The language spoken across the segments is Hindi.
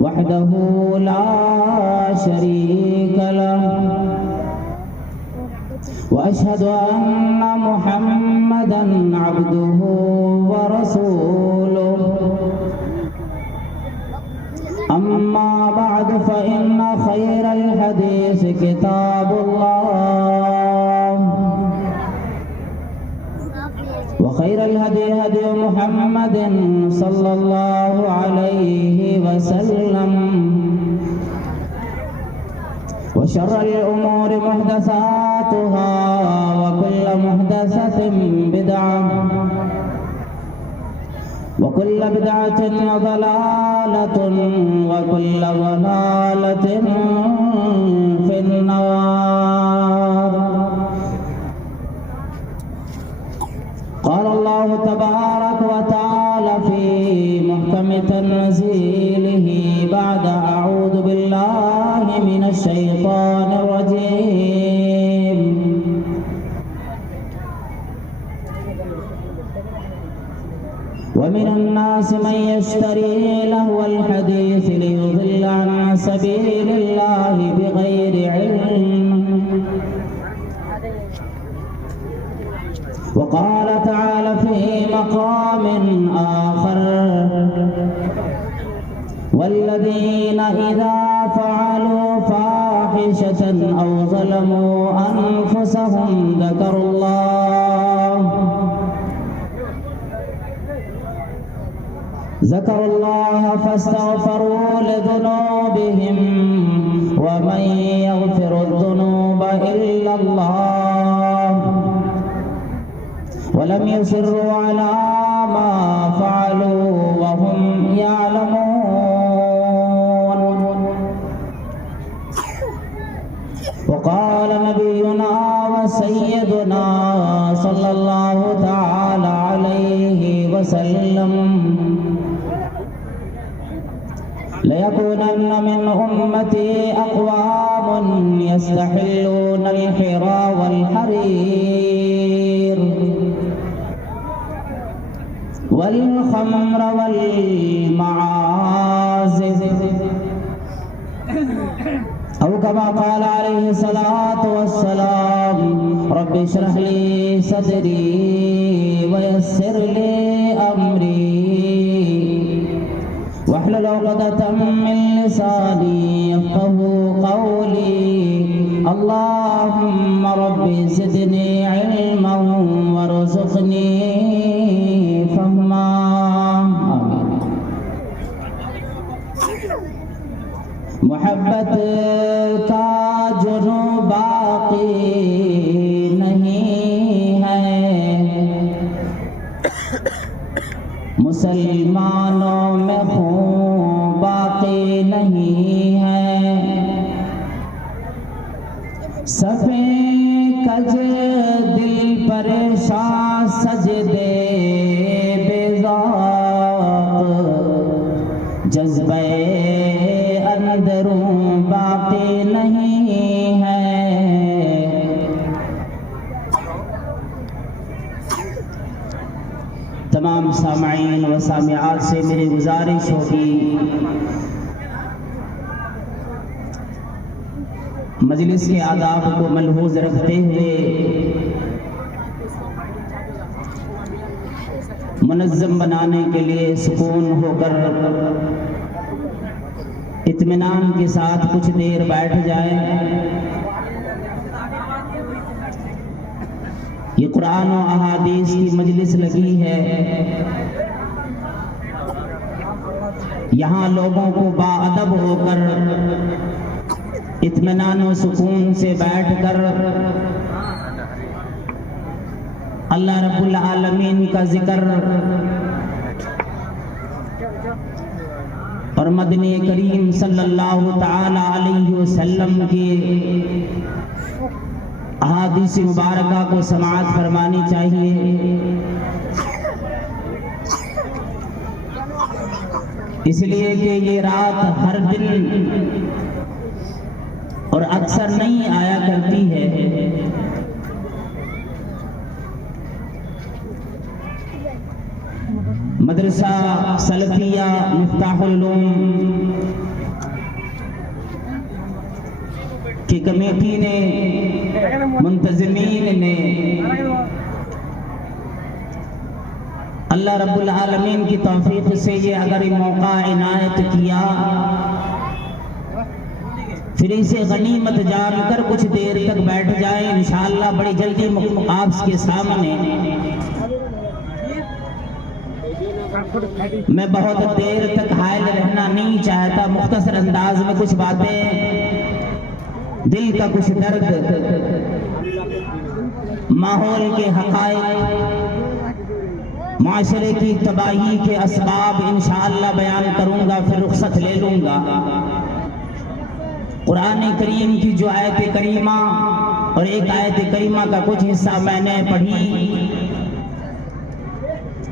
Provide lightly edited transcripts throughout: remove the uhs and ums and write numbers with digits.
वहदहू ला शरीक लह व अशहदु अन्ना मुहम्मदन अब्दुहु व रसूलुहु अम्मा बअद फ़इन्न खैरल हदीस किताबुल्लाह व खैरल हदी हदी मुहम्मदिन सल्लल्लाहु अलैहि वसल्लम व शर्रल उमूरि मुहदसातुहा व कुल्लु मुहदसतिन बिदअह व कुल्लु बिदअतिन ज़लालतुन व कुल्लु ज़लालतिन फिन्नार। क़ाल अल्लाहु तबारक व तआला फ़ी मुहकमि तन्ज़ीलिही बअद अऊज़ु बिल्लाहि मिनश शैतानिर रजीम। व मिनन नासि मन यश्तरी लहवल हदीस लियुज़िल्ल अन सबीलिल्लाहि बिग़ैरि इल्म। वक़ाल तआला फ़ी मक़ामिन आख़र वल्लज़ीना इज़ा फ़अलू फ़ाहिशतन औ ज़लमू अन्फ़ुसहुम ज़करुल्लाह फ़स्तग़फ़रू लिज़ुनूबिहिम व मन यग़फ़िरुज़्ज़ुनूबा इल्लल्लाह वलम युसिर्रू अला मा फ़अलू वहुम यअलमून। वक़ाल नबियुना व सय्यदुना सल्लल्लाहु तआला अलैहि वसल्लम लयकूनन्न मिन उम्मती अक़वामुन यस्तहिल्लून अल-हिरा वल-हरीर वल-खम्र वल-मआज़िफ़ औ कमा क़ाल अलैहि सलातु वस्सलाम रब्बि इश्रह ली सदरी व यस्सिर ली अमरी वहलुल उक़दतम मिन लिसानी यफ़क़हू क़ौली। अल्लाहुम्मा रब्बि ज़िदनी इल्मन वरज़ुक़नी फ़हमा। मोहब्बत का जुनून बाक़ी नहीं है, मुसलमानों में खून बाक़ी नहीं है। सफ़े कज दिल परेशान सजदे बेज़ाक़ जज़्बे अंदरूं बाक़ी नहीं है। तमाम सामाईन व सामिआत से मेरी गुजारिश होगी मजलिस के आदाब को मलहूज़ रखते हुए मुनज़्ज़म बनाने के लिए सुकून होकर इत्मीनान के साथ कुछ देर बैठ जाए। ये कुरान और अहादीस की मजलिस लगी है, यहाँ लोगों को बाअदब होकर इत्मीनान और सुकून से बैठकर अल्लाह रब्बुल आलमीन का जिक्र और मदनी करीम सल्लल्लाहु ताला अलैहि वसल्लम की अहादीस मुबारका को समाअत फरमानी चाहिए। इसलिए कि ये रात हर दिन और अक्सर नहीं आया करती है। मदरसा सलफिया मिफ्ताहुल उलूम की कमेटी ने, मुंतज़मीन ने अल्लाह रब्बुल आलमीन की तौफीक से ये अगर मौका इनायत किया, फिर इसे गनीमत जानकर कुछ देर तक बैठ जाए। इंशाअल्लाह बड़ी जल्दी आपके सामने मैं बहुत देर तक हायल रहना नहीं चाहता। मुख्तसर अंदाज में कुछ बातें, दिल का कुछ दर्द, माहौल के हक़ाइक़, माशरे की तबाही के असबाब इंशाअल्लाह बयान करूंगा, फिर रुखसत ले लूंगा। कुरान करीम की जो आयत करीमा और एक आयत करीमा का कुछ हिस्सा मैंने पढ़ी,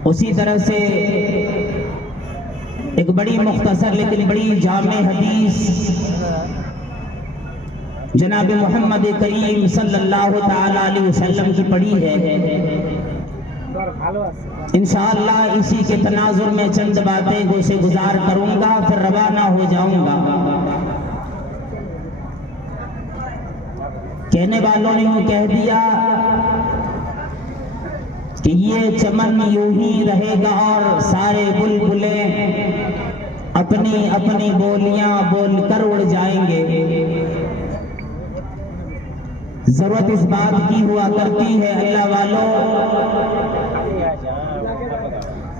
उसी तरह से एक बड़ी मुख्तसर लेकिन बड़ी जामे हदीस जनाब मोहम्मद करीम सल्लल्लाहु ताला अलैहि वसल्लम की पढ़ी है। इंशाअल्लाह इसी के तनाजुर में चंद बातें गोशे गुजार करूंगा, फिर रवाना हो जाऊंगा। कहने वालों ने यूं कह दिया कि ये चमन यूं ही रहेगा और सारे बुलबुले अपनी अपनी बोलियां बोलकर उड़ जाएंगे। जरूरत इस बात की हुआ करती है, अल्लाह वालों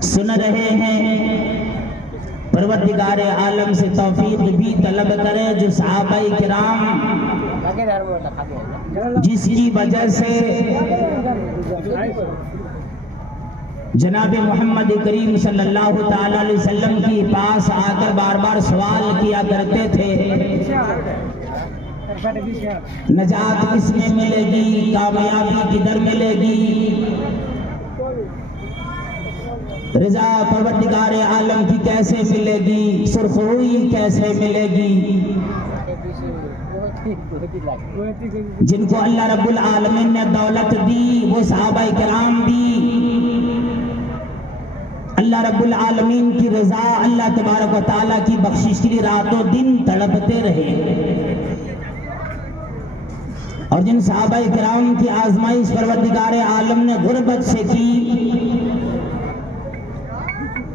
सुन रहे हैं, परवरदिगार आलम से तौफीक भी तलब करें जो सहाबाए किराम जिसकी वजह से जनाब मोहम्मद करीम सल्लल्लाहु ताला अलैहि वसल्लम के पास आकर बार बार सवाल किया करते थे, नजात किसमें मिलेगी, कामयाबी किधर मिलेगी, रजा परवरदिगार आलम की कैसे मिलेगी, सुरखरुई कैसे मिलेगी। जिनको अल्लाह रब्बुल आलमीन ने दौलत दी वो सहाबाए किराम भी अल्लाह रब्बुल आलमीन की रजा, अल्लाह तबारक व तआला की बख्शिश के लिए रातों दिन तड़पते रहे। और जिन सहाबाए किराम की आजमाइश परवरदिगार आलम ने गुर्बत से की,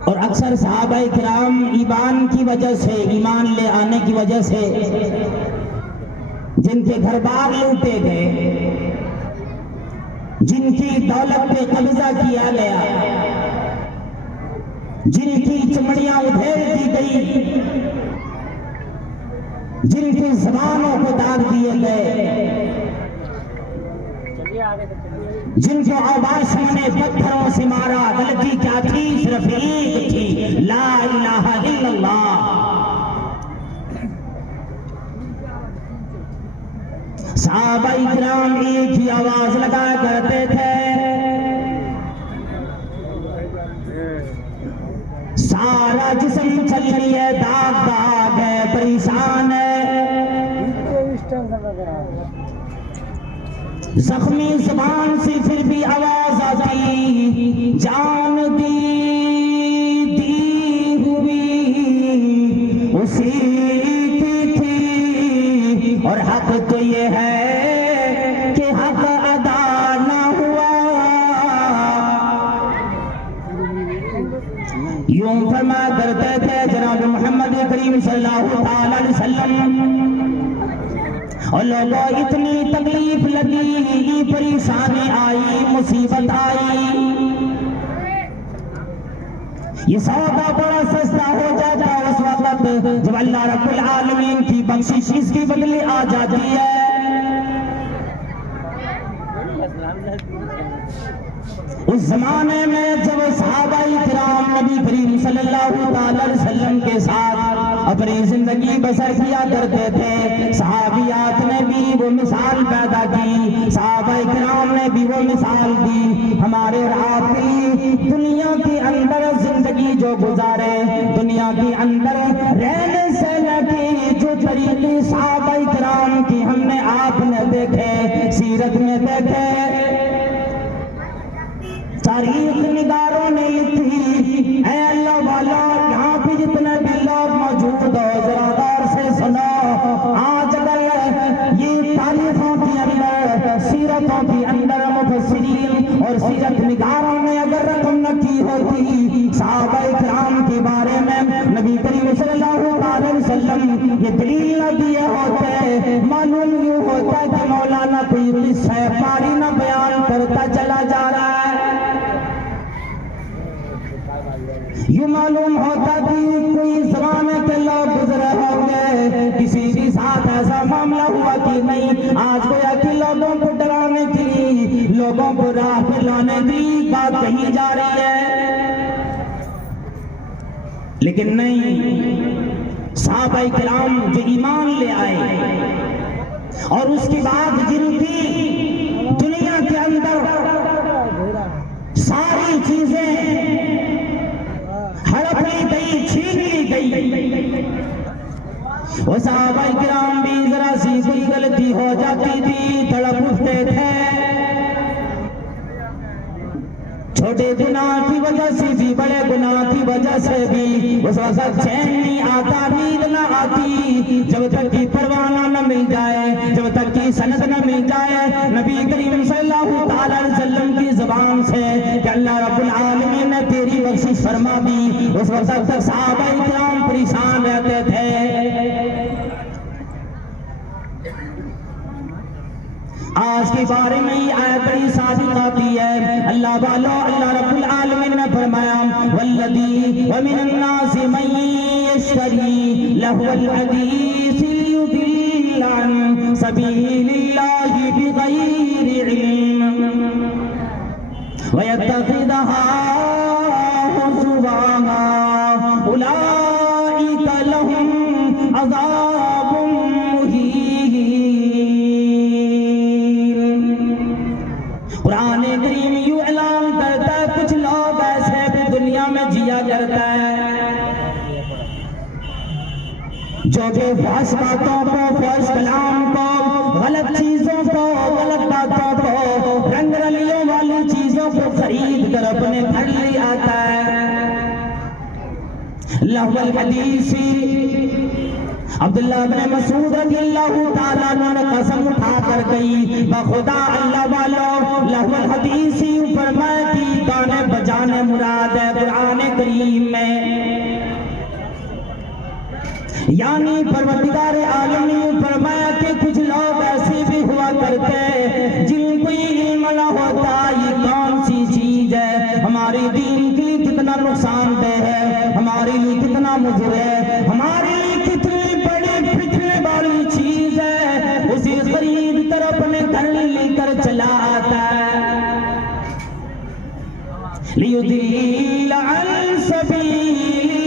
और अक्सर सहाबाए किराम ईमान की वजह से, ईमान ले आने की वजह से जिनके घर बार लूटे गए, जिनकी दौलत पे कब्जा किया गया, जिनकी चमड़ियां उधेड़ दी गई, जिनकी जबानों को दाग दिए गए, जिनको आवाज़ों ने पत्थरों से मारा, गलती क्या थी, सिर्फ एक थी, ला इलाहा इल्लल्लाह। सहाबाए किराम एक ही आवाज लगाया करते थे, सारा जिस्म चलनी है, दाग दाग है, परेशान है, जख्मी जुबान से फिर भी आवाज आती, जान दी हुई उसी की थी, और हक तो ये है कि हक अदा ना हुआ। यूं फरमा करते थे जनाब मोहम्मद करीम सल्लल्लाहु अलैहि वसल्लम, और लोगों इतनी तकलीफ लगी, परेशानी आई, मुसीबत आई, ये सौदा बड़ा सस्ता हो जाता उस वक्त जब अल्लाह रब्बुल आलमीन की बख्शिश इसकी बदले आ जाती है। उस जमाने में जब सहाबाए किराम नबी करीम सल्लल्लाहु अलैहि वसल्लम के साथ अपनी जिंदगी बसर किया करते थे, सहाबियात ने भी वो मिसाल पैदा की, सहाबाए किराम ने भी वो मिसाल दी। हमारे आपकी दुनिया के अंदर जिंदगी जो गुजारे, दुनिया के अंदर रहने से लगे जो तरीके सहाबाए किराम की हमने आपने देखे, सीरत में देखे, तारीख निगारों ने लिखी। ऐ अल्लाह वाला, यहाँ पे जितने भी लोग मौजूद हो जरा गौर से सुनो। आज अगर ये करीम सल्लल्लाहु अलैहि वसल्लम ये दलील न दिए होते, मालूम यूं होता कि मौलाना कोई किस्सा पारी न बयान करता चला जा रहा है। ये मालूम होता कि कोई जमाने के लोग गुजरे होंगे, किसी के साथ ऐसा मामला हुआ कि नहीं, आज गोया कि लोगों को डराने के लिए, लोगों को राह पे लाने के लिए बात कही जा रही है। लेकिन नहीं, सहाबाए किराम जो ईमान ले आए और उसके बाद जिनकी दुनिया के अंदर सारी चीजें हड़प ली गई, छीन ली गई, वो सहाबाए किराम भी जरा सी कोई गलती हो जाती थी तड़प उठते थे। छोटे गुनाह की वजह से भी, बड़े गुनाह की वजह से भी उस वक्त चैन नहीं आता, नींद न आती, जब तक की परवाना न मिल जाए, जब तक की सनद न मिल जाए नबी करीम सल्लल्लाहु अलैहि वसल्लम की जुबान से कि अल्लाह रब्बुल आलमीन ने तेरी बख्शिश फरमा दी। उस वक्त तक सहाबाए किराम परेशान रहते थे। आज के बारे में ही आयत बड़ी साबित आती है। अल्लाह वालों, अल्लाह रब्बुल आलमीन ने फरमाया वल्लदी व मिनन नासि मन यश्तरी लहुल हदीस लियुदिल्ल अन सबीलिल्लाहि बिगैरि इल्म व यत्तखिदहा हुज़ुवा उलाइका लहुम अज़ाबुम मुहीन। कुरान करीम यूं ऐलान करता है, कुछ लोग ऐसे भी दुनिया में जिया करता है जो कि फहश बातों को, फहश कलाम को, गलत चीजों को, गलत बातों को, रंग रलियों वाली चीजों को खरीद कर अपने घर ले आता है। लहुल हदीसी अब्दुल्लाह बिन मसूद रज़ियल्लाहु ताला अन्हु ने कसम उठा कर गई, बखुदा अल्लाह वालों, लहुल हदीसी फरमाया कि गाने बजाने मुराद है कुरान करीम में, यानी परवरदिगार आलम ने फरमाया कि कुछ लोग ऐसे भी हुआ करते जिनको इल्म न होता ये कौन सी चीज है, हमारे दीन के लिए कितना नुकसानदेह है, हमारे लिए कितना मुज़र है, हमारे लिए कितनी बड़ी फितने वाली चीज है, उसे खरीद कर अपने घर लेकर चला आता है। लियुदिल्ल अन सबीलिल्लाह,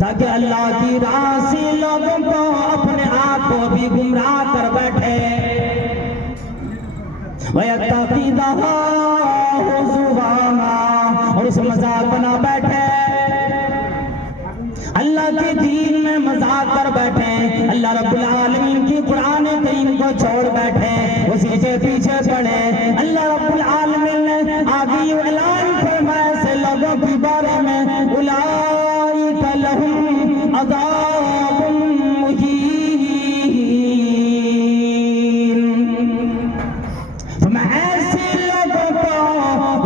ताकि अल्लाह की राह से लोगों को, अपने आप को भी गुमराह कर बैठे। वयत्तखिदहा हुज़ुवा, और उसे मजाक बना बैठे, अल्लाह के दीन में मजाक कर बैठे, अल्लाह रब्बुल आलमीन की कुरान करीम को छोड़ बैठे, उसी के पीछे पड़े। अल्लाह रब्बुल आलमीन ने आगे ऐलान फरमाया से लोगों के बारे में, उलाइका लहुम अज़ाबुम मुहीन, मैं ऐसे लोगों को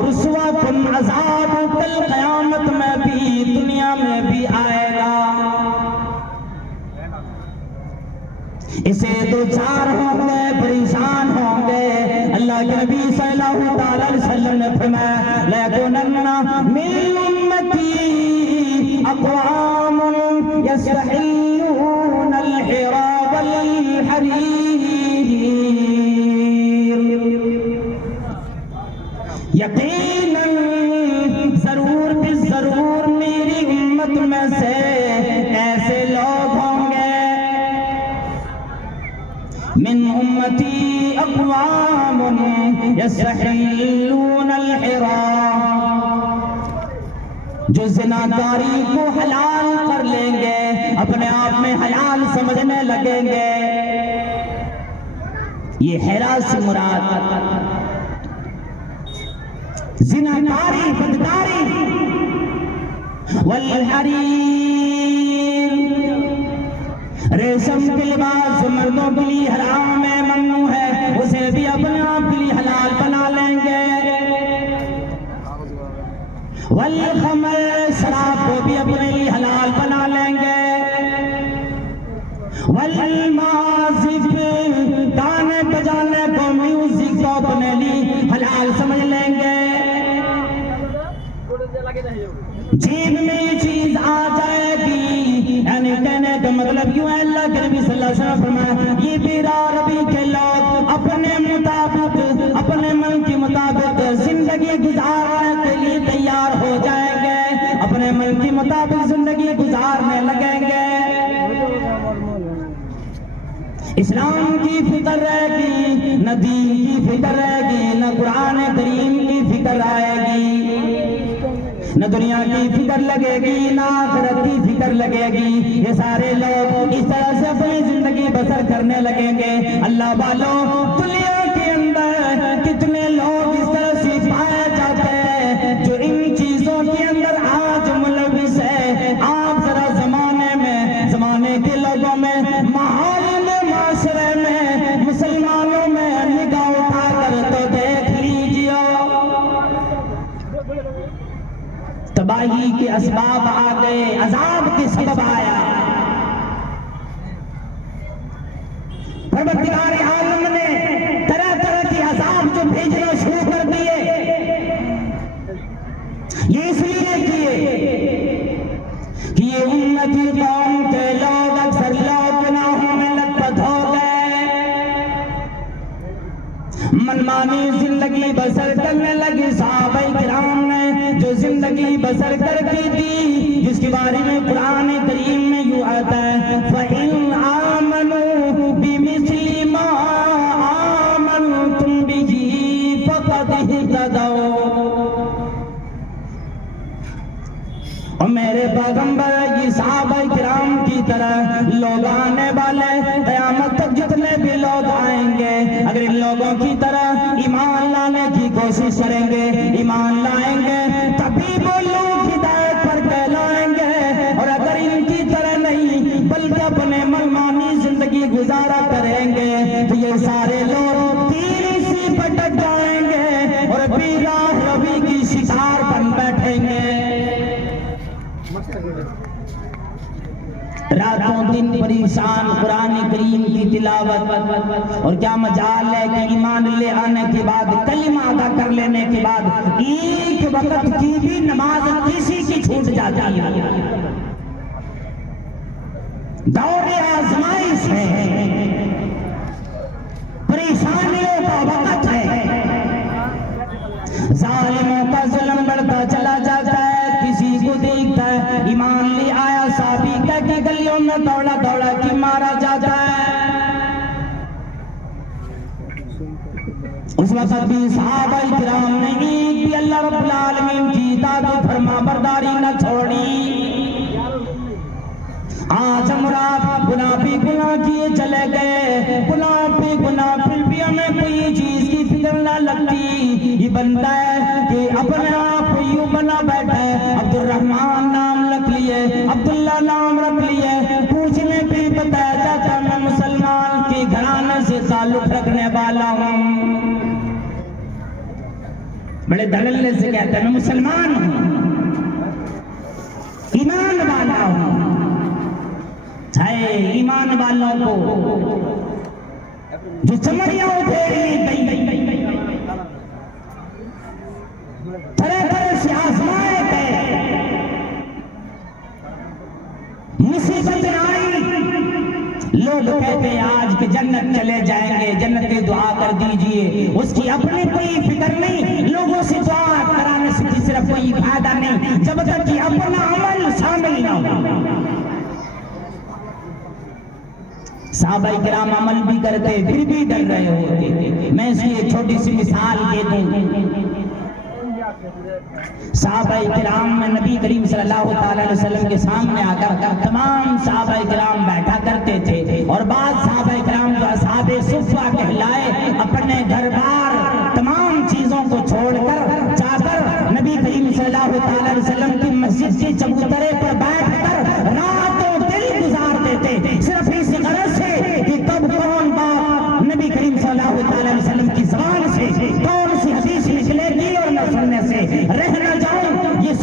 रुसवा कुन अज़ाब कल क़यामत में भी, दुनिया में भी आएगा। इसे दो चार होंगे, परेशान होंगे। अल्लाह के नबी सल्लल्लाहु अलैहि वसल्लम ने फरमाया लयकुनन्ना मिन उम्मती अक़वामुन यस्तहिल्लून अल-हिरा वल-हरीर, यकीनन जरूर भी जरूर मेरी उम्मत में से ऐसे लोग होंगे, मिन उम्मती अक़वामुन यस्तहिल्लून अल-हिरा, जो ज़िनाकारी को हलाल कर लेंगे, अपने आप में हलाल समझने लगेंगे। ये हिरा से मुराद ज़िनाकारी, बदकारी, वल-हरीर, रेशम के लिबास मर्दों के लिए हराम है, ममनू है, उसे भी अपने आप के लिए हलाल बना लेंगे। वल खमर, शराब को भी अपने लिए हलाल बना लेंगे। वल माजिफ, गाने बजाने को, म्यूजिक को अपने लिए हलाल समझ लेंगे। जीभ में ये चीज आ जाएगी, यानी कहने का मतलब यूं है, अल्लाह के नबी सल्लल्लाहु अलैहि वसल्लम फरमाया, ये बेरारबी के लोग अपने मुताबिक, अपने मन के मुताबिक जिंदगी गुजारने के लिए तैयार हो जाएंगे, अपने मन के मुताबिक जिंदगी गुजारने लगेंगे। इस्लाम की फिक्र रहेगी, न दीन की फिक्र रहेगी, न कुरान करीम की फिक्र आएगी, न दुनिया की फिक्र लगेगी, न आखिरत की फिक्र लगेगी। ये सारे लोग इस तरह से अपनी जिंदगी बसर करने लगेंगे। अल्लाह वालों, दुनिया के अंदर कितने लोग इस तरह से पाए जाते हैं जो इन चीजों के अंदर आज मुलविस है। आप जरा जमाने के लोगों में, माहौल में, माशरे में, मुसलमानों में निगाह उठाकर तो देख लीजिए, तबाही के असबाब आ गए, अजाब के सबब आया। परवरदिगार आलम ने तरह तरह के अजाब जो भेजना शुरू कर दिए, ये इसलिए किए कि ये उम्मती कौम के लोग अक्सर लोग गुनाहों में लथपथ हो गए, मनमानी जिंदगी बसर करने लगी। सहाबाए किराम ने जो जिंदगी बसर करती थी, जिसके बारे में कुरान करीम में यूं आता है, फ़इन आमनू बिमिस्ली मा आमनतुम बिही फ़क़द इह्तदौ। और मेरे पैगंबर ये सहाबाए किराम की तरह लोग आने वाले, क़यामत तक जितने भी लोग आएंगे, अगर इन लोगों की तरह ईमान लाने की कोशिश करेंगे, ईमान लाएंगे, तभी वो लोग हिदायत पर कहलाएंगे। और अगर इनकी तरह नहीं बल्कि अपने मनमानी जिंदगी गुजारा करेंगे, तो ये सारे लोग तीर से भटक जाएंगे और बेराह रवि की शिकार बन बैठेंगे। रातों दिन परेशान, कुरान करीम की तिलावत, और क्या मजाल है कि ईमान ले आने के बाद, कलिमा अदा कर लेने के बाद एक वक्त की भी नमाज किसी की छूट जाती है। दौरे आजमाइश है, परेशानियों का वक्त है, जालिमों का जुल्म बढ़ता चला जाता है। किसी को देखता है ईमान ले आया, साबी के गलियों में दौड़ा दौड़ा के मारा जाता है। उस वक्त भी सहाबाए किराम ने एक भी अल्लाह रब्बुल आलमीन की इताअत और फरमाबरदारी न छोड़ी। आज हम गुनाह पे गुनाह किए चले गए, गुनाह पे गुनाह, फिर भी हमें कोई चीज की फिक्र न लगती। ये बंदा है कि अपने आप यूं बना बैठा है, अब्दुर्रहमान नाम रख लिए, अब्दुल्ला नाम रख लिए, पूछने पे बताया जाता मैं मुसलमान के घराने से ताल्लुक रखने वाला हूँ। बड़े धड़ल्ले से कहता है मैं मुसलमान हूँ, ईमान वाला हूँ। है ईमान वालों को जो चमड़ियां उधेड़ी गई, तरह तरह से आजमाए गए, मुसीबत आई, लोग कहते हैं आज के जन्नत चले जाएंगे, जन्नत की दुआ कर दीजिए, उसकी अपनी कोई फिक्र नहीं, लोगों से दुआ कराने से सिर्फ कोई फायदा नहीं जब तक कि अपना अमल शामिल न हो। सहाबाए किराम अमल भी करते फिर भी डर रहे होते। मैं इसकी एक छोटी सी मिसाल दे दूं। सहाबाए किराम में नबी करीम सल्लल्लाहु अलैहि वसल्लम के सामने आकर तमाम सहाबाए किराम बैठा करते थे, और बाद सहाबाए किराम जो असहाबे सुफ़ा कहलाए अपने घर बार तमाम चीजों को छोड़कर जाकर नबी करीम सल्लल्लाहु अलैहि वसल्लम की मस्जिद के चबूतरे पर बैठकर रातों दिन गुजारते थे, सिर्फ इस गरज से कि कब कौन बात नबी करीम सल्लल्लाहु अलैहि वसल्लम की ज़बान से कौन सी हदीस निकलेगी और न सुनने से रह न जाऊं, ये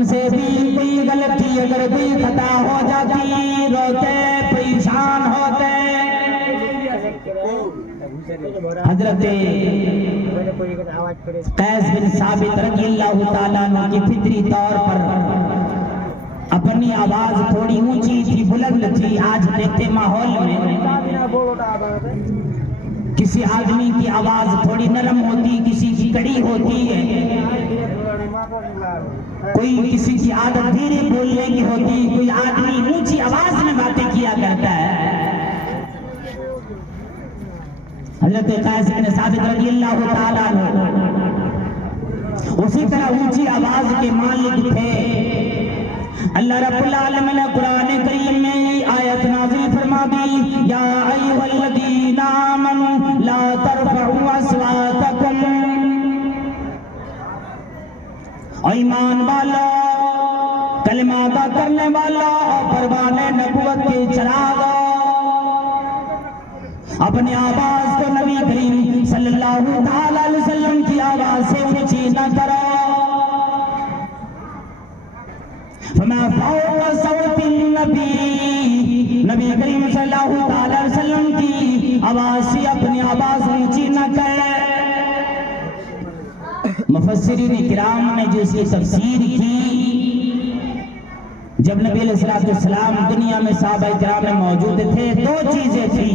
हमसे भी कोई गलती अगर कोई खता हो जाती, रोते परेशान होते। हजरत कैस बिन साबित रज़ियल्लाहु ताला अन्हु की फितरी तौर पर अपनी आवाज थोड़ी ऊंची थी, बुलंद थी। आज देखते माहौल में किसी आदमी की आवाज थोड़ी नरम होती, किसी की कड़ी होती है, कोई किसी की आदत धीरे बोलने की होती, कोई आदमी ऊंची आवाज में बातें किया करता है। हज़रत कैस बिन साबित रज़ियल्लाहु ताला अन्हु उसी तरह ऊंची आवाज के मालिक थे। अल्लाह रब्बुल आलमीन ने कुरान करीम में आयत नाज़िल फरमा दी, या अय्युहल्लज़ीना आमनू ला तरफऊ अस्वातकुम, और ईमान वाला, कलिमा अदा करने वाला और परवाने नबुवत के चिराग, अपनी आवाज को नबी करीम सल्लल्लाहु अलैहि वसल्लम की आवाज से ऊंची न करो। फमा फौक़ सौतिन नबी, नबी करीम सल्लल्लाहु अलैहि वसल्लम की आवाज से अपनी आवाज ऊंची न करे। मुफस्सिरीन किराम ने जो इसकी तफसीर की, जब नबी अलैहिस्सलाम दुनिया में सहाबाए किराम में मौजूद थे, दो चीजें थी,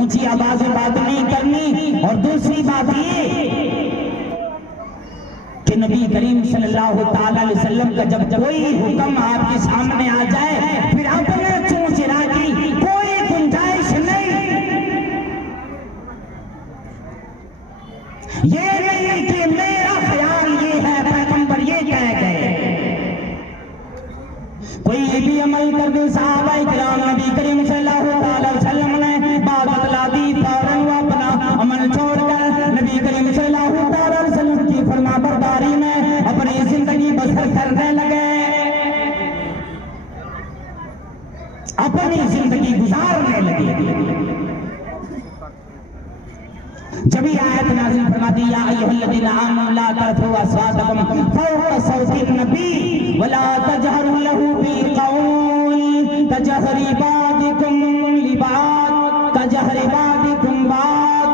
ऊंची आवाज में बात नहीं करनी, और दूसरी बात ये कि नबी करीम सल्लल्लाहु अलैहि वसल्लम का जब कोई हुक्म आपके सामने आ जाए, फिर अपने चूं चिरा की कोई गुंजाइश नहीं। ये नहीं कि मेरा ख्याल ये है, पैगंबर ये कह गए, कोई भी अमल कर दे। सहाबाए किराम नबी करीम सल्लल्लाहु अलैहि वसल्लम ने बात बतला दी, फौरन वो अपना अमल छोड़कर नबी करीम सल्लल्लाहु अलैहि वसल्लम की फरमाबरदारी में अपनी जिंदगी बसर करने लगे, अपनी जिंदगी गुजारने लगे। जब ये आयत नाज़िल फरमा दी, या अय्युहल्लज़ीना आमनू ला तरफऊ अस्वातकुम फौक़ सौतिन नबी वला तजहरू लहू बिलक़ौल कजहरि बादिकुम लिबाद कजहरि बादिकुम बाद।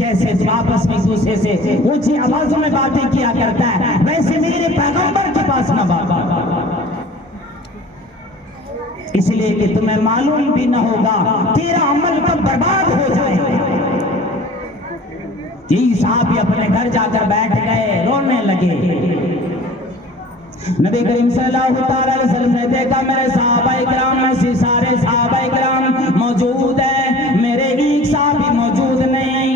जैसे आपस में एक दूसरे से ऊंची आवाजों में बातें किया करता है, वैसे मेरे पैगंबर के पास न बात, इसलिए कि तुम्हें मालूम भी न होगा, तेरा अमल कब बर्बाद हो जाएगा। यही साहब अपने घर जाकर बैठ गए, रोने लगे। नबी करीम सल्लल्लाहु अलैहि वसल्लम ने देखा मेरे सहाबाए किराम में से सारे सहाबाए किराम मौजूद हैं, मेरे एक साहब मौजूद नहीं।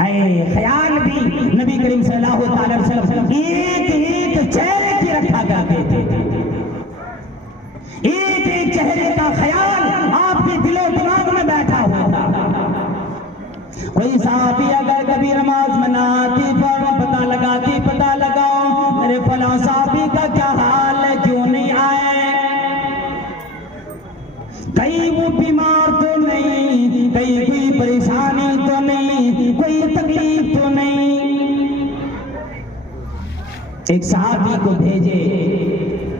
आए ख्याल भी नबी करीम सल्लल्लाहु अलैहि वसल्लम एक एक चेहरे की रखा करते थे, एक एक चेहरे का ख्याल आपके दिलो दिमाग में बैठा होता। कोई साहबी अगर कभी नमाज में ना आती, फौरन पता लगाओ मेरे फलां साहबी का क्या हाल है, क्यों नहीं आए, कहीं वो बीमार तो नहीं, कहीं कोई परेशानी तो नहीं, कोई तकलीफ तो नहीं। एक साहबी को भेजे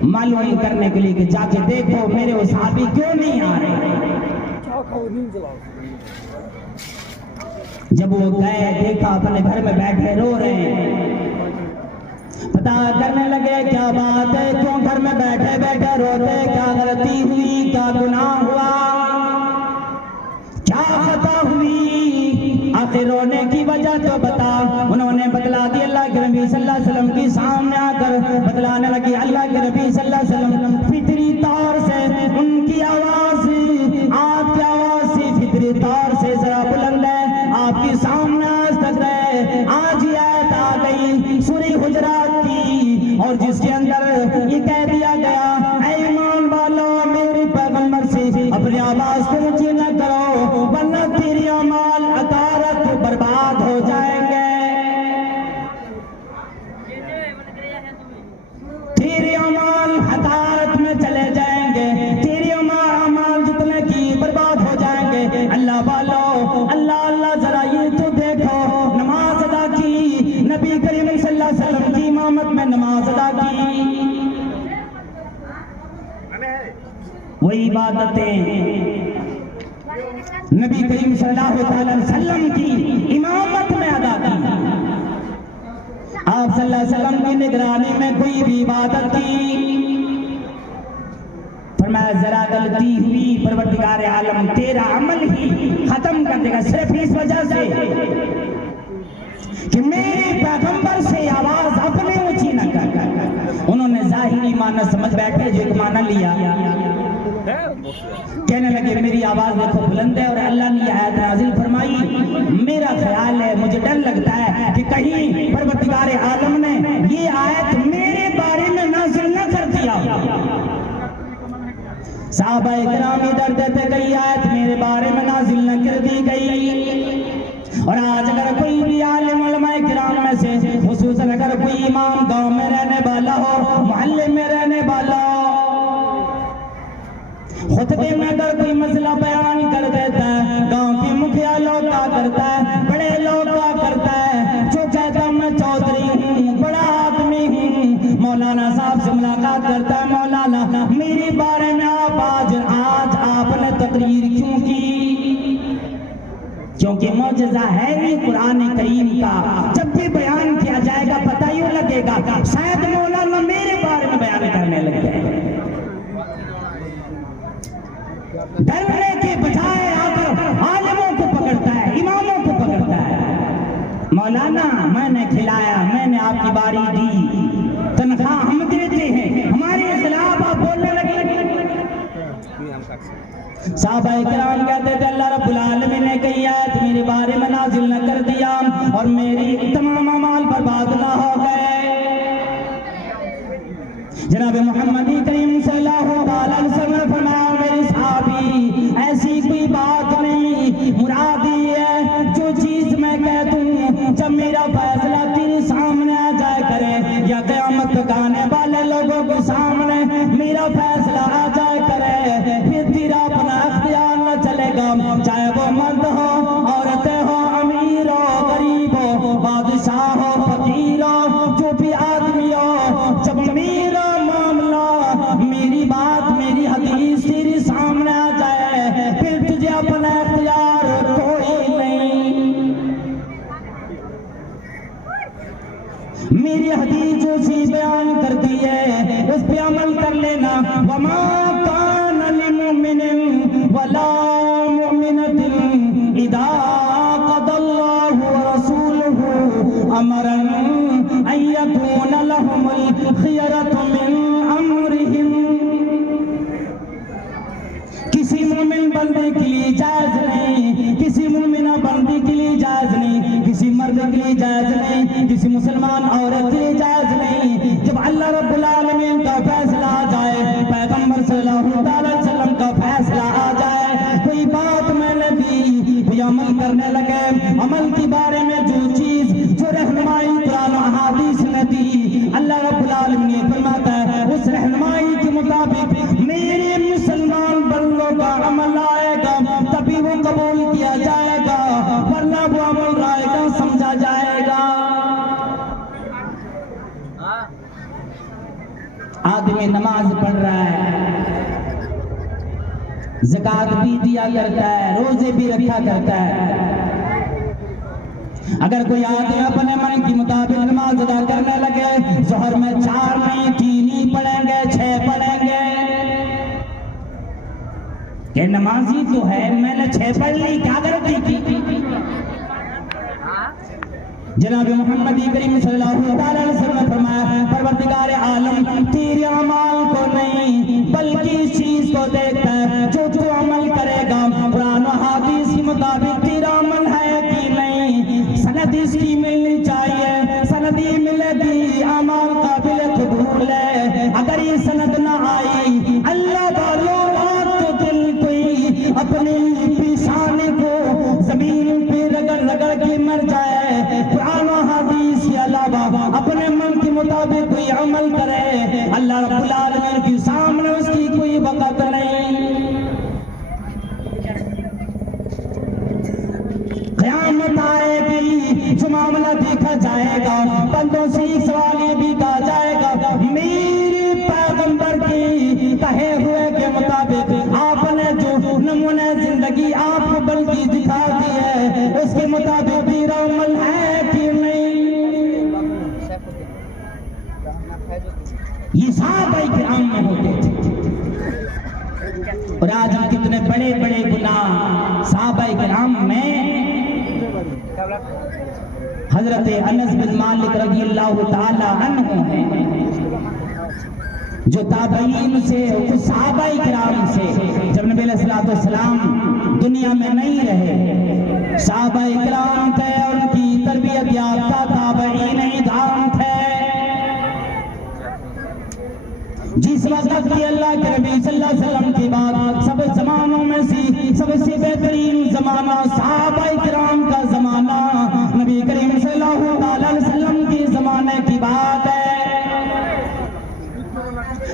मालूम करने के लिए कि जाके देखो मेरे वो साहबी क्यों नहीं आ रहे। जब वो गए, देखा अपने घर में बैठे रो रहे हैं, पता करने लगे क्या बात है, क्यों घर में बैठे बैठे रोते, क्या गलती हुई, क्या गुनाह हुआ, क्या खता हुई, आखिर रोने की वजह तो बता। उन्होंने बतला दी, अल्लाह के नबी सल्लल्लाहु अलैहि वसल्लम की सामने आकर बतलाने लगी। अल्लाह के नबी सल्लल्लाहु अलैहि वसल्लम फितरी तौर से उनकी आवाज, आपकी आवाज से फितरी तौर से जरा बुलंद है, आपके सामने आज तक रहे। आज ये आयत आ गई सूरह हुजरात की, और जिसके अंदर ये कह दिया गया, ऐ ईमान वालों मेरे पैगंबर से अपनी आवाज को ऊंची न करो, वरना तेरी अमाल अतारत बर्बाद हो जाएंगे, तेरे अमाल हतारत में चले जाएंगे, तेरे अमाल जितने की बर्बाद हो जाएंगे। अल्लाह वालों, अल्लाह अल्लाह जरा ये तो देखो, नमाज अदा की, नबी करीम सल्लल्लाहु अलैहि वसल्लम की इमामत में नमाज अदा इबादतें नबी करीम सल्लल्लाहु अलैहि वसल्लम की इमामत में अदा की। आप सल्लल्लाहु अलैहि वसल्लम की निगरानी में कोई भी इबादत की, फरमाया जरा गलती हुई परवरदिगार आलम तेरा अमल ही खत्म कर देगा, सिर्फ इस वजह से कि मेरे पैगंबर से आवाज अपने ऊंची न कर। उन्होंने जाहिरी माना समझ बैठे, जो एक माना लिया, कहने लगे मेरी आवाज देखो बुलंद है और अल्लाह ने आयत नाजिल फरमाई। मेरा ख्याल है, मुझे डर लगता है कि कहीं परवरदिगार आलम ने ये आयत मेरे बारे में नाजिल न कर दिया। साहबा इकराम इधर देते कई आयत मेरे बारे में नाजिल न कर दी गई। और आज अगर कोई भी आलिम उलमा इकराम में से, खुसूसन अगर कोई इमाम गांव में रहने वाला हो, मोहल्ले में रहने वाला हो, खुतबे में अगर कोई मसला बयान कर देता है, गांव के मुखिया लोग क्या करता है, बड़े लोग क्या करता है, जो कहता मैं चौधरी हूँ, बड़ा आदमी हूँ, मौलाना साहब से मुलाकात करता है, मौलाना मेरे बारे में आप आज आपने तकरीर क्यों की? क्योंकि मौजज़ा है ये कुरान करीम का, जब भी बयान किया जाएगा पता यूं लगेगा शायद मौलाना मेरे बारे में बयान करने लग जाए। डरने के बजाय आकर आलिमों को पकड़ता है, इमामों को पकड़ता है। मौलाना मैंने खिलाया, मैंने आपकी बारी दी, तनख्वाह हम देते हैं, हमारे खिलाफ आप बोलने लगे। साहबा इकराम कहते थे अल्लाह रब्बुल आलमीन ने कई आयत मेरे बारे में नाजिल न कर दिया और मेरी तमाम अमाल बर्बाद ना हो गए। जनाब मोहम्मद करीम सल्लल्लाहु अलैहि वसल्लम फरमाया मेरे साहबी ऐसी कोई बात नहीं, मुराद ये है जो चीज मैं कह दूं, जब मेरा फैसला तेरे सामने आ जाए करे या क़यामत तक आने वाले लोगों के सामने मेरा फैसला आ जाए करे, फिर तेरा अपना अख्तियार न चलेगा, चाहे वो मर्द हो, औरतें हो, अमीर हो, गरीब हो, बादशाह हो, फकीर हो, जो भी आदमी हो, जब मेरा मामला, मेरी बात, मेरी हदीस तेरे सामने आ जाए, फिर तुझे अपना अख्तियार कोई नहीं। मेरी हदीस जो सी बयान करती है उस पे अमल कर लेना। वमा कान लिमुमिनिन वला मुमिनतिन इदा क़दल्लाहु व रसूलुहु अमरन अन यकून लहुमुल खियरतु मिन अमरिहिम। किसी मोमिन बंदे के लिए जायज नहीं, किसी मोमिना बंदी के लिए जायज नहीं, किसी मर्द के लिए जायज नहीं, किसी मुसलमान औरत के लिए जायज नहीं, जब अल्लाह रब्बुल आलमीन का फैसला आ जाए, पैगंबर सल्लल्लाहु अलैहि वसल्लम का फैसला आ जाए, कोई बात मैंने दी भी अमल करने लगे, अमल के बारे में जो चीज जो रहनुमाई कुरान और हदीस ने दी, अल्लाह रब्बुल आलमीन फरमाता है उस रहनुमाई के मुताबिक मेरे मुसलमान बंदों का अमल आएगा, तभी वो कबूल किया जाएगा, वरना वो अमल आएगा समझा जाएगा। आदमी नमाज पढ़ रहा है, ज़कात भी दिया करता है, रोजे भी रखा करता है, अगर कोई आदमी अपने मन के मुताबिक नमाज अदा करने लगे, जोहर में 4 नहीं 3 ही पढ़ेंगे, 6 पढ़ेंगे, ये नमाजी तो है, मैंने 6 पढ़ ली, क्या गलती की? जनाब मोहम्मद करीम सल्लल्लाहु अलैहि वसल्लम ने फरमाया परवरदिगार आलम तेरे अमाल को नहीं बल्कि इस चीज को देखता है जो तू अमल करेगा, कुरान और हदीस के मुताबिक तेरा अमल है कि नहीं। सनद इसकी मिलनी चाहिए, सनद ही मिलेगी अमाल काबिल कबूल है। अगर ये सनद ना आई, अल्लाह वालों तो दिल कोई अपने पेशाने को जमीन पे रगड़ रगड़ के मर जाए, कुरान और हदीस के अलावा अपने मन के मुताबिक कोई अमल करे, अल्लाह रब्बुल आलमीन के सामने उसकी कोई वक़्त नहीं। क़यामत आएगी, जो मामला देखा जाएगा, बंदों से एक सवाल ये भी कहा जाएगा मेरे पैगंबर के कहे हुए के मुताबिक नमूने जिंदगी आपको बल्कि दिखाती है, उसके मुताबिक तेरा अमल है कि नहीं। ये सहाबाए किराम में होते थे। और आज हम कितने बड़े बड़े गुनाह सहाबाए किराम में। हजरत अनस बिन मालिक रज़ी अल्लाह ताला अन्हु हैं, जो ताबईन से, उस सहाबाए किराम से, जब नबी अलैहिस्सलातु वस्सलाम दुनिया में नहीं रहे, सहाबाए किराम थे, उनकी तरबियत याफ्ता ताबईन इदाम थे। जिस वक्त की अल्लाह के नबी सल्लल्लाहु अलैहि वसल्लम की बात, सब जमानों में से सबसे बेहतरीन जमाना सहाबाए किराम का जमाना, नबी करीम सल्लल्लाहु अलैहि वसल्लम के जमाने की बात है।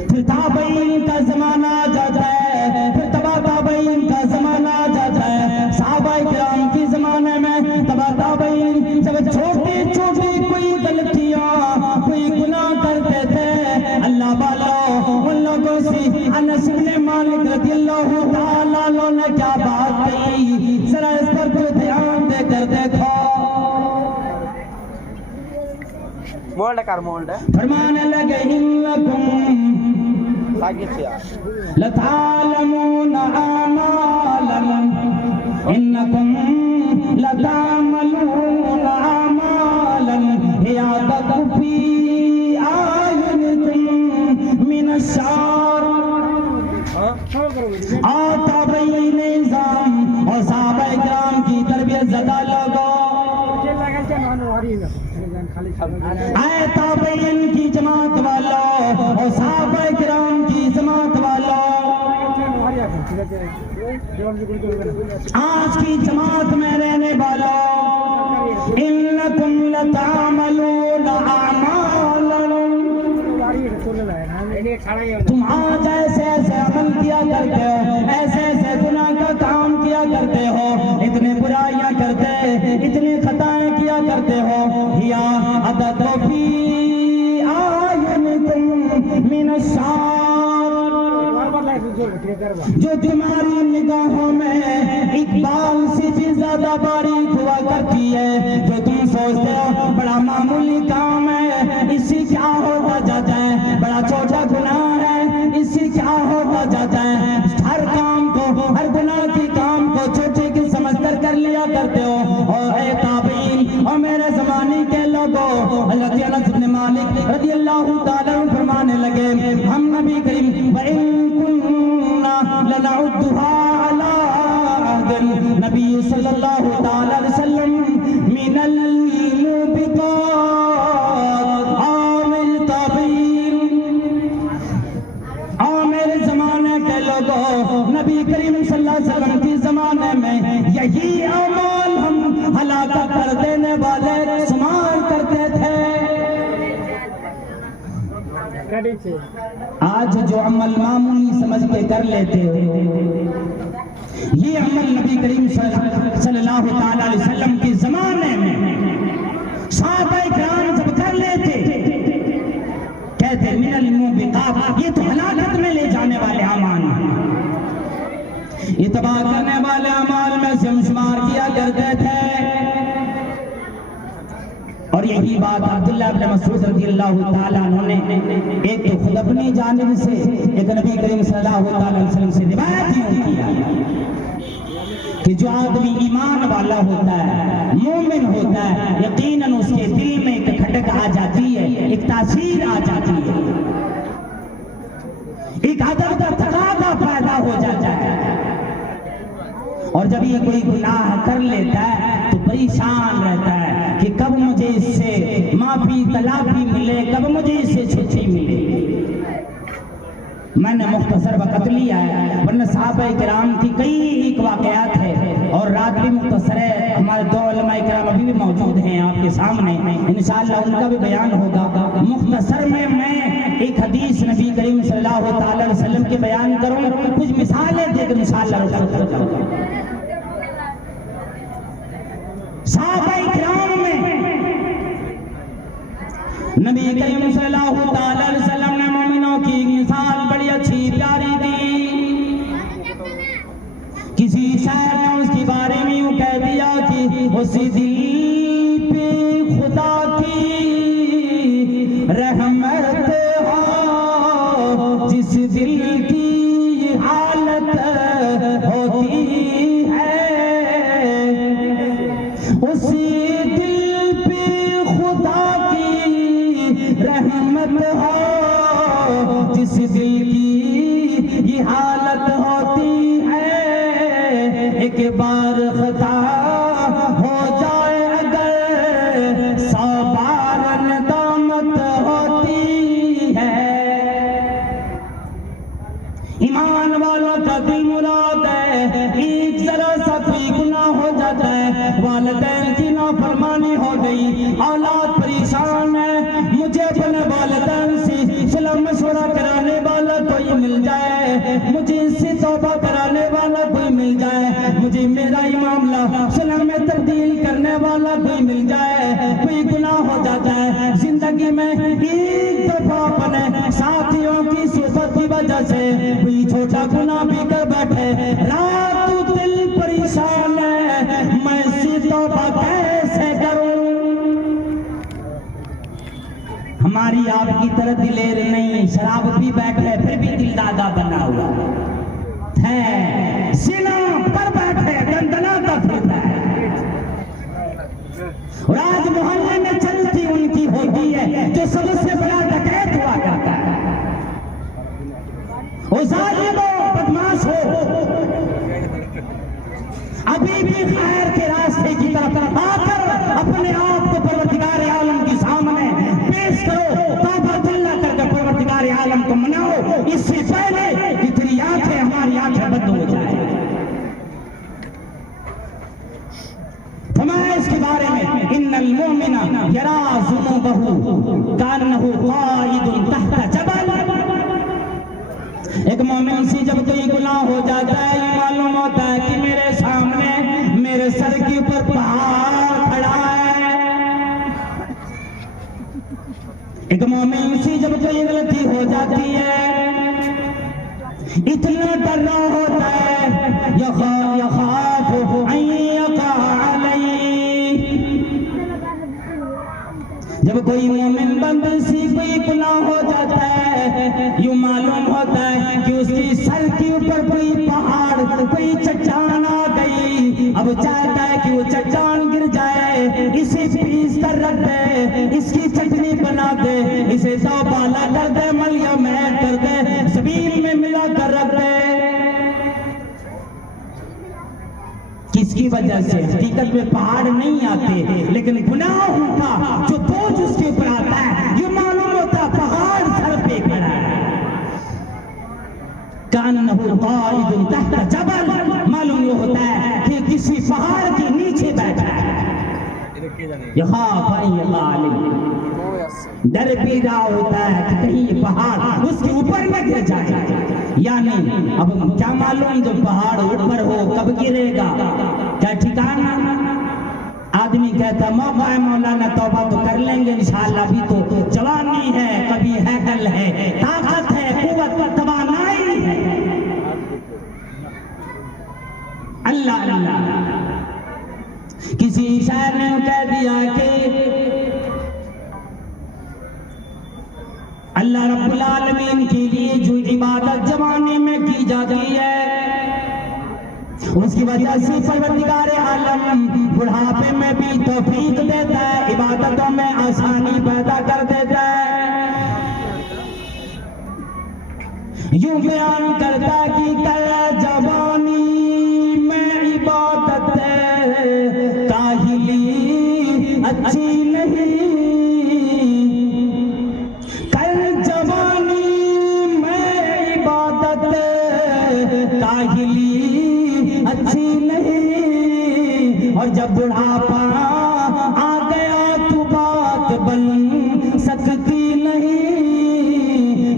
फिर ताबईन का जमाना आ जाता है, फिर तबा ताबईन का जमाना आ जाता है। सहाबाए किराम के जमाने में तबा ताबईन जब छोटे छोटे कोई गलतियां, कोई गुनाह करते थे, अल्लाह वालों उन लोगों से अनस बिन मालिक रज़ियल्लाहु ताला अन्हु ने क्या बात कही, जरा इस पर तो ध्यान देकर देखो। मोल्ड फरमाने लगे इन्नकुम लतालमून आमालन, इन्नकुम लतामलून आमालन, हिया तकफी आयुनिकुम मिनश्शार। और ताबईन निज़ाम और सहाबाए किराम की तरबियत ज़दा लोगों, आए ताबईन की जमात वालों और सहाबाए किराम की जमात वालों, आज की जमात में रहने वालों, इन्नकुम लतामलून आमालन, तुम आज ऐसे ऐसे अमल किया करते हो, ऐसे ऐसे गुनाह का काम किया करते हो, इतने बुराइयां करते, इतनी खताएं किया करते हो, हिया अदतफी आयुनिकुम मिनश्शार, जो तुम्हारी निगाहों में इकबाल से भी ज्यादा बारीक हुआ करती है, जो तुम सोचते हो बड़ा मामूली काम है, इससे क्या होता जाता है, बड़ा छोटा गुनाह है, इससे क्या होता जाता है। हर काम को, हर गुनाह के काम को छोटे के समझ कर लिया करते हो। और ए ताबईन और मेरे जमाने के लोगों, हज़रत अनस बिन मालिक रज़ियल्लाहु ताला अन्हु फरमाने लगे, हम नबी करीम व इन कुन्ना लनउद्दुहा अला अहदिन नबी सल्लल्लाहु ताला अलैहि वसल्लम मिनल मुबिकात। आमिर ताबईन और मेरे जमाने के लोगों, नबी करीम सल्लल्लाहु अलैहि वसल्लम के जमाने में यही अमाल हम हलाकत कर देने वाले शुमार करते थे। आज जो अमल मामूली समझ के कर लेते हो, ये अमल नबी करीम सल्लल्लाहु ताला अलैहि वसल्लम के जमाने में सहाबाए किराम जब कर लेते, कहते मिनल मुबिकात, ये तो हलाकत में ले जाने वाले अमाल, ये तबाह करने वाले अमाल में से हम शुमार किया करते थे। और यही बात अब्दुल्लाह इब्न मसऊद रज़ियल्लाहु ताला अन्हु ने एक तो खुद अपनी जानिब से, एक नबी करीम सल्लल्लाहु अलैहि वसल्लम से रिवायत यूं किया कि जो आदमी ईमान वाला होता है, मोमिन होता है, यकीनन उसके दिल में एक खटक आ जाती है, एक तासीर आ जाती है, एक अदब का तकाज़ा पैदा हो जाता है। और जब ये कोई गुनाह कर लेता है तो परेशान रहता है कि कब मुझे इससे माफी तलाफी मिले, कब मुझे इससे छुट्टी मिले। मैंने मुख्तसर वक़्त लिया है, वरना सहाबाए किराम की कई एक वाक़यात है और रात भी मुख्तसर है। हमारे दो उलमाए किराम अभी भी मौजूद हैं आपके सामने, इंशाअल्लाह उनका भी बयान होगा। मुख्तसर में मैं एक हदीस नबी करीम सल्लल्लाहु अलैहि वसल्लम के बयान करूँ, कुछ मिसालें देकर इंशाअल्लाह। सहाबाए किराम में नबी करीम सल्लल्लाहु अलैहि वसल्लम ने मोमिनों की मिसाल बड़ी अच्छी प्यारी दी। किसी शायर ने उसके बारे में यूं कह दिया कि उस दिल पे खुदा की रहमत हो जिस दिल की हालत होती है, उस दिल पे खुदा की रहमत हो जिस दिल की ये हालत होती है। एक बार खता हो जाए अगर 100 बार नदामत होती है। ईमान वालों का दिल मुराद है, एक जरा सा कोई गुनाह हो जाता है, वालिदैन की नाफरमानी हो गई, औलाद परेशान है, मुझे अपने वालिदैन से सलाह मशवरा कराने वाला कोई मिल जाए, मुझे इससे तौबा कराने वाला कोई मिल जाए, मुझे मेरा ही मामला सलाह में तब्दील करने वाला कोई मिल जाए। कोई गुनाह हो जाता है जिंदगी में एक दफा अपने साथियों की सोबत की वजह से कोई छोटा गुनाह भी कर बैठे, रात दिल परेशान है, मैं इससे तौबा कैसे करूं। हमारी आपकी तरह दिलेर नहीं, शराब भी बैठे फिर भी दिल दादा बना हुआ है, सीना पर बैठे दंदनाता फिरता है, और आज मोहल्ले में चलती उनकी होती है जो सबसे बड़ा डकैत हुआ करता है। वो जालिम हो, बदमाश हो, अभी भी खैर के रास्ते की तरफ आकर अपने आप को परवरदिगार आलम के सामने पेश करो, तौबा तल्ला करके परवरदिगार आलम को मनाओ, इससे पहले कि तेरी आंखें हमारी आंखें बंद हो जाए। फरमाया इसके बारे में, इन्नल मोमिना यरा ज़ुनूबहु कान्नहु क़ाइदुन तहत जबल। एक मोमिन से जब कोई गुनाह हो जाता है, ये मालूम होता है कि मेरे सामने मेरे सर के ऊपर पहाड़ खड़ा है। एक मोमिन से जब कोई गलती हो जाती है, इतना डर रहा होता है, यखाफु अन यका अलैहि। जब कोई मोमिन बंदे से कोई गुनाह हो जाता है, यूं मालूम होता है कि उसकी सर के ऊपर कोई पहाड़, कोई चट्टान आ गई, अब चाहता है कि वो चट्टान गिर जाए, इसे पीस कर रख दे, इसकी चटनी बना दे, इसे तौबाला कर दे, मलिया महल कर दे, ज़मीन में मिला कर रख दे। किसकी वजह से? हकीकत में पहाड़ नहीं आते, लेकिन गुनाहों का जो बोझ उसके ऊपर आता है, ये मालूम होता पहाड़ सर पे खड़ा है। कान्नहु क़ाइदुन तहत जबल, मालूम ये होता है कि किसी पहाड़ के नीचे बैठा है। यखाफ अन यका अलैहि, डर भी रहा होता है कि कहीं ये पहाड़ उसके ऊपर न गिर जाए। यानी अब क्या मालूम जब पहाड़ ऊपर हो कब गिरेगा, क्या ठिकाना। आदमी कहता मौका है मौलाना, तौबा तो कर लेंगे इंशाअल्लाह, अभी तो जवानी है, कभी हैकल है, ताकत है, कुव्वत, तवानाई है। अल्लाह अल्लाह। किसी शायर ने कह दिया कि अल्लाह रब्बुल आलमीन के लिए जो इबादत जमाने में की जाती है, उसकी वजह से परवरदिगार आलम बुढ़ापे में भी तौफीक देता है, इबादतों में आसानी पैदा कर देता है। यूं बयान करता कि कल जवानी में इबादत काहिली अच्छी नहीं, काहिली अच्छी नहीं, और जब बुढ़ापा आ गया तो बात बन सकती नहीं।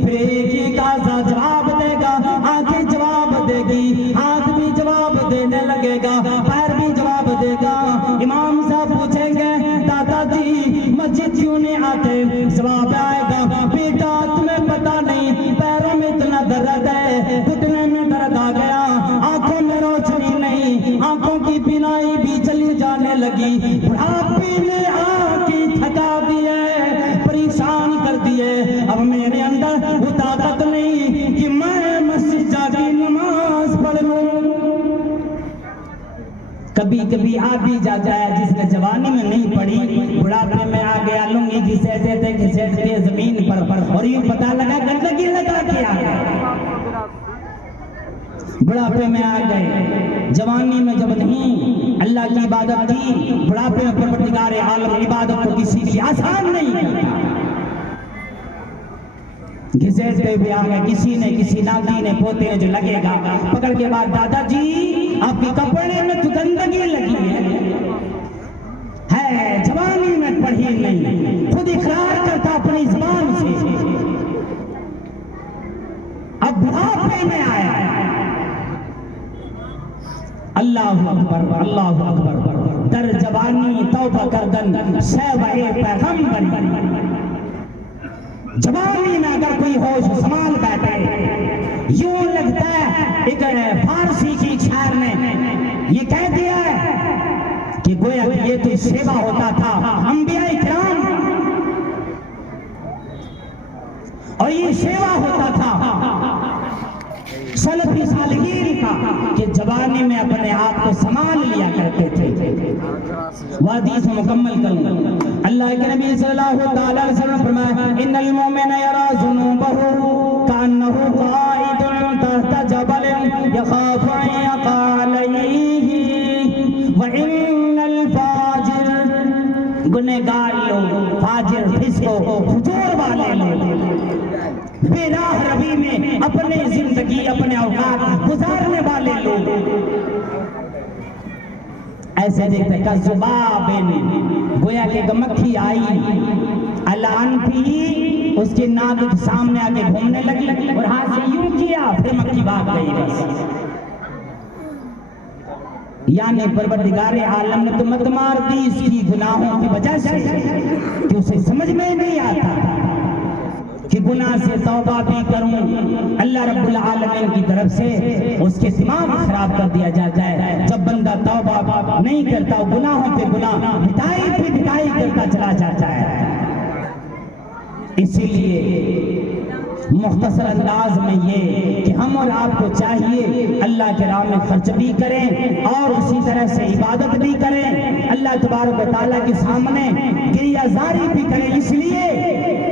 फिर एक ही का जवाब देगा, आंखें जवाब देगी, हाथ भी जवाब देने लगेगा, पैर भी जवाब देगा। इमाम साहब पूछेंगे दादाजी मस्जिद क्यों नहीं आते, जवाब आएगा बेटा तुम्हें पता नहीं, पैरों में इतना दर्द है, घुटने में दर्द आ गया, आंखों में रोशनी पिनाई भी चली जाने लगी। बुढ़ापे ने आके थका दिए, परेशान कर दिए। अब मेरे अंदर वो ताकत नहीं कि मैं मस्जिद जाके नमाज पढ़ लूं। कभी कभी आ भी जाता है जिसने जवानी में नहीं पढ़ी, बुढ़ापे में आ गया, लुंगी घिसेटते जमीन पर और यूं पता लगा गंदगी लगा के आ गए। बुढ़ापे में आ गए, जवानी में जब नहीं अल्लाह की इबादत की, बुढ़ापे में परवरदिगार आलम इबादत को किसी भी आसान नहीं करता। घिसेटते हुए आ गए, किसी नाती ने पोते ने जो लगेगा पकड़ के बाद, दादाजी आपके कपड़े में तो गंदगी लगी है, जवानी में पढ़ी नहीं, खुद इकरार करता अपनी जुबान से, अब बुढ़ापे में आया। अल्लाह अकबर, अल्लाह अकबर। दर जवानी तौबा करदन शैवाए पैगंबर। जवानी में अगर कोई होश संभाल बैठे, यूं लगता है एक फारसी की शायर ने ये कह दिया है कि गोया कि ये तो सेवा होता था अंबिया इकराम, और ये सेवा होता था सलफी सालिहीन का, कि जवानी में अपने आप को संभाल लिया करते थे। वादी से मुकम्मल करूं। अल्लाह के नबी सल्लल्लाहु अलैहि वसल्लम फरमाया, इन्नल मुमिना यरा जुनूबहु कान्नहु काइदुन तहता जबलिन यखाफु अन यका अलैहि व इन्नल फाजिर, गुनहगार लोग, फाजिर फिस्को फुजूर वाले लोग, बेराह रवी में अपने जिंदगी अपने औकात गुजारने वाले लोग ऐसे देखते का जुबाबिन, गोया के मक्खी आई अलान पी, उसके नाक के सामने आके घूमने लगी और हाथ से यूं किया, फिर मक्खी भाग गई बस। यानी परवरदिगार आलम ने तो मत मार दी इसकी गुनाहों की वजह से कि उसे समझ में नहीं आता कि गुनाह से तौबा भी करूं, अल्लाह रब्बुल आलमीन की तरफ से उसके दिमाग खराब कर दिया जाता है। जब बंदा तौबा नहीं करता, गुनाहों पे गुनाह बिताई पे बिताई करता चला जाता है। इसीलिए मुख्तसर अंदाज में ये कि हम और आपको चाहिए अल्लाह के राह में खर्च भी करें और उसी तरह से इबादत भी करें, अल्लाह तबारक व तआला के सामने गिरियाजारी भी करें, इसलिए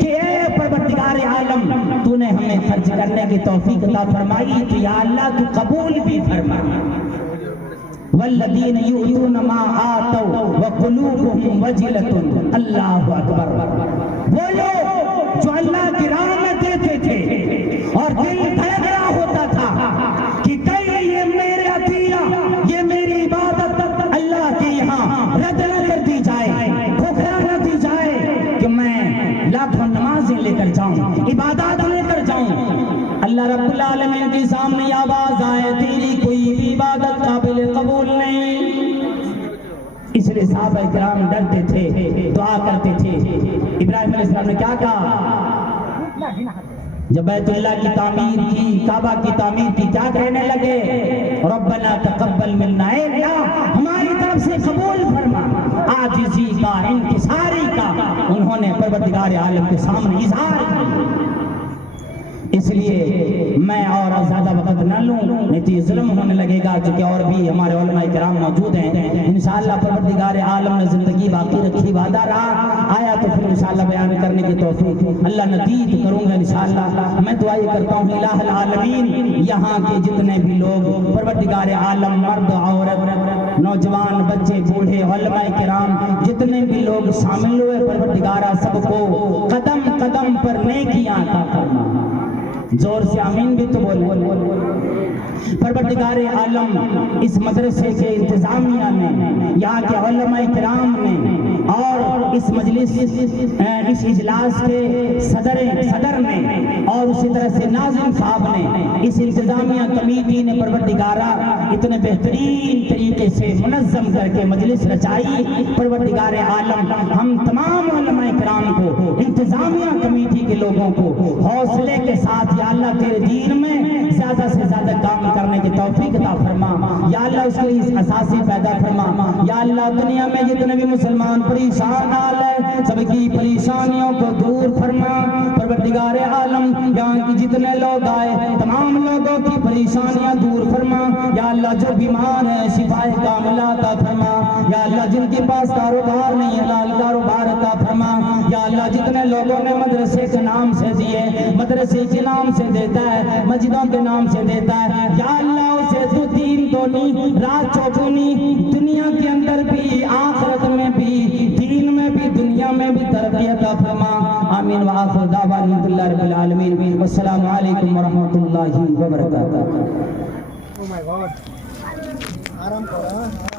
कि ए परवरदिगार आलम तूने हमें खर्च करने की तौफीक अता फरमाई, तो या अल्लाह तू कबूल भी फरमा। वल्लदीन युतून मा आतौ व कुलूबुहुम वजिलतुन, अल्लाहु अकबर। बोलो जो अल्लाह की राह में देते थे और दिल धड़क रहा होता था कि कहीं ये मेरे अतिया, ये मेरी इबादत अल्लाह के यहाँ रद्द न कर दी जाए, ठुकरा न दी जाए, कि मैं लाखों नमाजें लेकर जाऊं, इबादत लेकर जाऊं, अल्लाह रब्बुल आलमीन के सामने आवाज आए तेरी कोई भी इबादत काबिल कबूल नहीं। इसलिए साहबा इकराम डरते थे, दुआ करते थे। इब्राहिम अलैहिस्सलाम ने क्या कहा जब बैतुल्लाह की तामीर की, काबा की तामीर की, क्या कहने लगे, रब्बना तकब्बल मिन्ना, ऐ अल्लाह हमारी तरफ से कबूल फरमा। आजिज़ी का, इंकिसारी का उन्होंने परवरदिगार आलम के सामने इज़हार किया। इसलिए मैं और ज्यादा वक्त न लूं, नहीं तो ये जुल्म होने लगेगा, क्योंकि और भी हमारे उलमाए किराम मौजूद हैं। इंशाअल्लाह परवरदिगार आलम ने जिंदगी बाकी रखी, वादा रहा आया तो फिर इंशाअल्लाह बयान करने की तौफीक अल्लाह नदीद करूंगा इंशाअल्लाह। मैं दुआ ये करता हूँ इलाहुल आलमीन, यहाँ के जितने भी लोग परवरदिगार आलम, मर्द औरत, नौजवान, बच्चे, बूढ़े, उलमाए किराम, जितने भी लोग शामिल हुए, परवरदिगारा सबको कदम कदम पर नेकियां अता फरमा। जोर से आमीन भी तो बोले। परवरदिगार आलम इस मदरसे के इंतजामिया ने, यहाँ के उलमाए किराम ने और इस मजलिस इस इजलास के सदर ने और उसी तरह से नाज़िम साहब ने, इस इंतजामिया कमेटी ने परवरदिगारा इतने बेहतरीन तरीके से मुनज़्ज़म करके मजलिस रचाई। परवरदिगार आलम हम तमाम उलमाए किराम को, इंतजामिया कमेटी के लोगों को हौसले के साथ या अल्लाह तेरे दीन में ज्यादा से ज्यादा काम करने की तौफीक अता फरमा। या अल्लाह उसके लिए असासी पैदा फरमा। या अल्लाह दुनिया में जितने भी मुसलमान परेशान हाल है सबकी परेशानियों को दूर फरमा। परवरदिगार आलम यहाँ की जितने लोग आए तमाम लोगों की परेशानियां दूर फरमा। या अल्लाह जो बीमार है शिफाए कामिला अता फरमा। या अल्लाह जिनके पास कारोबार नहीं है लाल कारोबार अता फरमा। या अल्लाह जितने लोगों ने मदरसे के नाम से दिए, मदरसे के नाम से देता है, मस्जिदों के नाम से देता है, या अल्लाह उसे तो दीन दोनी रात चौगुनी दुनिया के अंदर भी आखिरत में भी दीन में भी दुनिया में भी तरक्की अता फरमा। आमीन व आखिर दावाना अल्हम्दुलिल्लाहि रब्बिल आलमीन। अस्सलामु अलैकुम व रहमतुल्लाहि व बरकातहू। Oh my God. आराम करो।